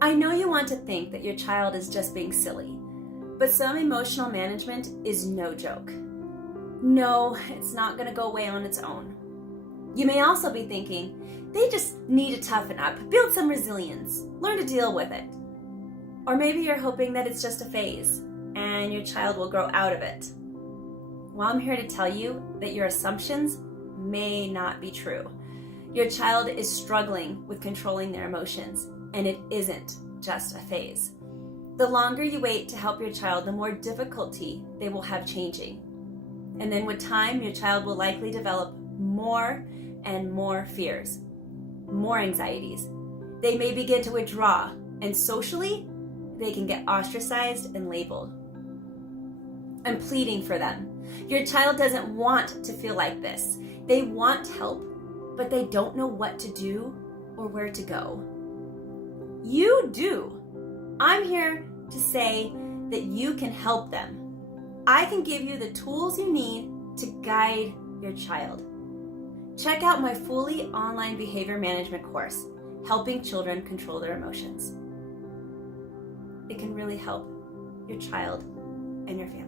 I know you want to think that your child is just being silly, but some emotional management is no joke. No, it's not going to go away on its own. You may also be thinking, they just need to toughen up, build some resilience, learn to deal with it. Or maybe you're hoping that it's just a phase and your child will grow out of it. Well, I'm here to tell you that your assumptions may not be true. Your child is struggling with controlling their emotions, and it isn't just a phase. The longer you wait to help your child, the more difficulty they will have changing. And then with time, your child will likely develop more and more fears, more anxieties. They may begin to withdraw, and socially, they can get ostracized and labeled. I'm pleading for them. Your child doesn't want to feel like this. They want help, but they don't know what to do or where to go. You do. I'm here to say that you can help them. I can give you the tools you need to guide your child. Check out my fully online behavior management course, Helping Children Control Their Emotions. It can really help your child and your family.